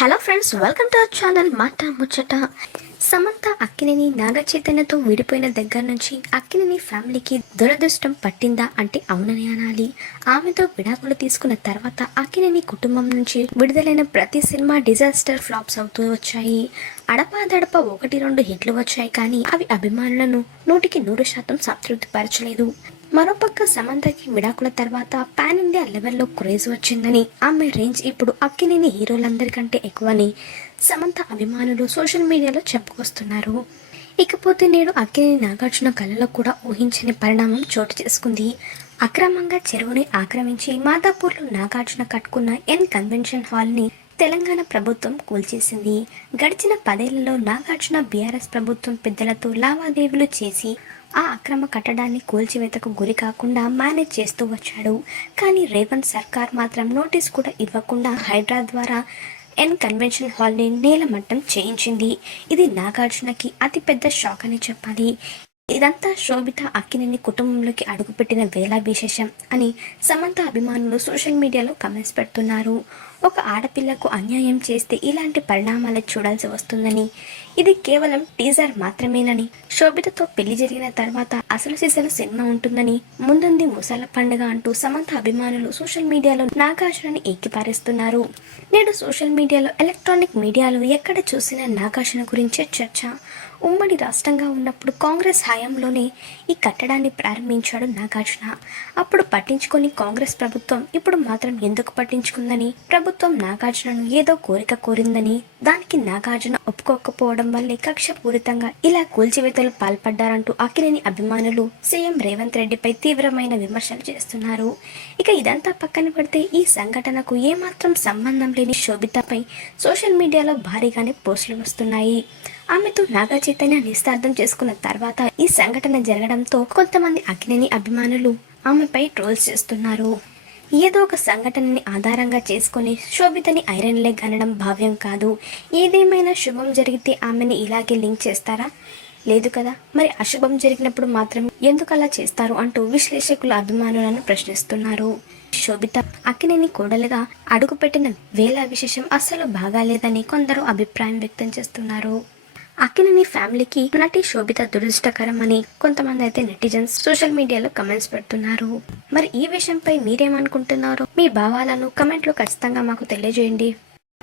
Hello friends welcome to our channel Maata Muchata. Samantha Akkineni నాగచైతన్యతో విడిపోయిన దగ్గర నుంచి అక్కినేని ఫ్యామిలీకి దురదృష్టం పట్టిందా అంటే అవునని అనాలి. ఆమెతో విడాకులు తీసుకున్న తర్వాత అక్కినేని కుటుంబం నుంచి విడుదలైన ప్రతి సినిమా డిజాస్టర్ ఫ్లాప్స్ అవుతూ వచ్చాయి. అడపాదడప ఒకటి రెండు హిట్లు వచ్చాయి కానీ అవి అభిమానులను నూటికి నూరు శాతం సంతృప్తిపరచలేదు. మరోపక్క సమంతకి విడాకుల తర్వాత పాన్ ఇండియా లెవెల్లో క్రేజ్ వచ్చిందని ఆమె రేంజ్ ఇప్పుడు అక్కినేని హీరోలందరికంటే ఎక్కువని సమంత అభిమానులు సోషల్ మీడియాలో చెప్పుకొస్తున్నారు. ఇకపోతే నేడు అక్కినేని నాగార్జున కళలో కూడా ఊహించని పరిణామం చోటు చేసుకుంది. అక్రమంగా చెరువుని ఆక్రమించి మాదాపూర్లో నాగార్జున కట్టుకున్న ఎన్ కన్వెన్షన్ హాల్ని తెలంగాణ ప్రభుత్వం కూల్చేసింది. గడిచిన పదేళ్ళలో నాగార్జున బీఆర్ఎస్ ప్రభుత్వం పెద్దలతో లావాదేవీలు చేసి ఆ అక్రమ కట్టడాన్ని కూల్చివేతకు గురి కాకుండా మేనేజ్ చేస్తూ వచ్చాడు. కానీ రేవంత్ సర్కార్ మాత్రం నోటీస్ కూడా ఇవ్వకుండా హైడ్రా ద్వారా ఎన్ కన్వెన్షన్ హాల్ని నేలమట్టం చేయించింది. ఇది నాగార్జునకి అతిపెద్ద షాక్ అని చెప్పాలి. ఇదంతా శోభిత అక్కినేని కుటుంబంలోకి అడుగుపెట్టిన వేళ విశేషం అని సమంత అభిమానులు సోషల్ మీడియాలో కమెంట్స్ పెడుతున్నారు. ఒక ఆడపిల్లకు అన్యాయం చేస్తే ఇలాంటి పరిణామాలు చూడాల్సి వస్తుందని. ఇది కేవలం టీజర్ మాత్రమేనని శోభితతో పెళ్ళి జరిగిన తర్వాత అసలు సిసలు సినిమా ఉంటుందని ముందుంది ముసల పండుగ అంటూ సమంత అభిమానులు సోషల్ మీడియాలో నాగార్జునని ఏకిపారేస్తున్నారు. నేడు సోషల్ మీడియాలో ఎలక్ట్రానిక్ మీడియాలో ఎక్కడ చూసినా నాగార్జున గురించే చర్చ. ఉమ్మడి రాష్ట్రంగా ఉన్నప్పుడు కాంగ్రెస్ హయాంలోనే ఈ కట్టడాన్ని ప్రారంభించాడు నాగార్జున. అప్పుడు పట్టించుకొని కాంగ్రెస్ ప్రభుత్వం ఇప్పుడు మాత్రం ఎందుకు పట్టించుకుందని ప్రభుత్వం నాగార్జునను ఏదో కోరిక కోరిందని దానికి నాగార్జున ఒప్పుకోకపోవడం వల్లే కక్షపూరితంగా ఇలా కూల్చివేతలు పాల్పడ్డారంటూ అక్కినేని అభిమానులు సీఎం రేవంత్ రెడ్డిపై తీవ్రమైన విమర్శలు చేస్తున్నారు. ఇక ఇదంతా పక్కన పడితే ఈ సంఘటనకు ఏమాత్రం సంబంధం లేని శోభితపై సోషల్ మీడియాలో భారీగానే పోస్టులు వస్తున్నాయి. ఆమెతో నాగ చైతన్య నిస్తార్థం చేసుకున్న తర్వాత ఈ సంఘటన జరగడంతో కొంతమంది అక్కినేని అభిమానులు ఆమెపై ట్రోల్స్ చేస్తున్నారు. ఏదో ఒక సంఘటనని ఆధారంగా చేసుకుని శోభితని ఐరన్ లెగ్ అనడం భావ్యం కాదు. ఏదేమైనా శుభం జరిగితే ఆమెని ఇలాగే లింక్ చేస్తారా? లేదు కదా? మరి అశుభం జరిగినప్పుడు మాత్రం ఎందుకు అలా చేస్తారు అంటూ విశ్లేషకులు అభిమానులను ప్రశ్నిస్తున్నారు. శోభిత అక్కినేని కోడలుగా అడుగుపెట్టిన వేలా విశేషం అస్సలు బాగాలేదని కొందరు అభిప్రాయం వ్యక్తం చేస్తున్నారు. అక్కినేని ఫ్యామిలీకి నటి శోభిత దురదృష్టకరం అని కొంతమంది అయితే నెటిజన్స్ సోషల్ మీడియాలో కమెంట్స్ పెడుతున్నారు. మరి ఈ విషయంపై మీరేమనుకుంటున్నారో? మీ భావాలను కమెంట్లో ఖచ్చితంగా మాకు తెలియజేయండి.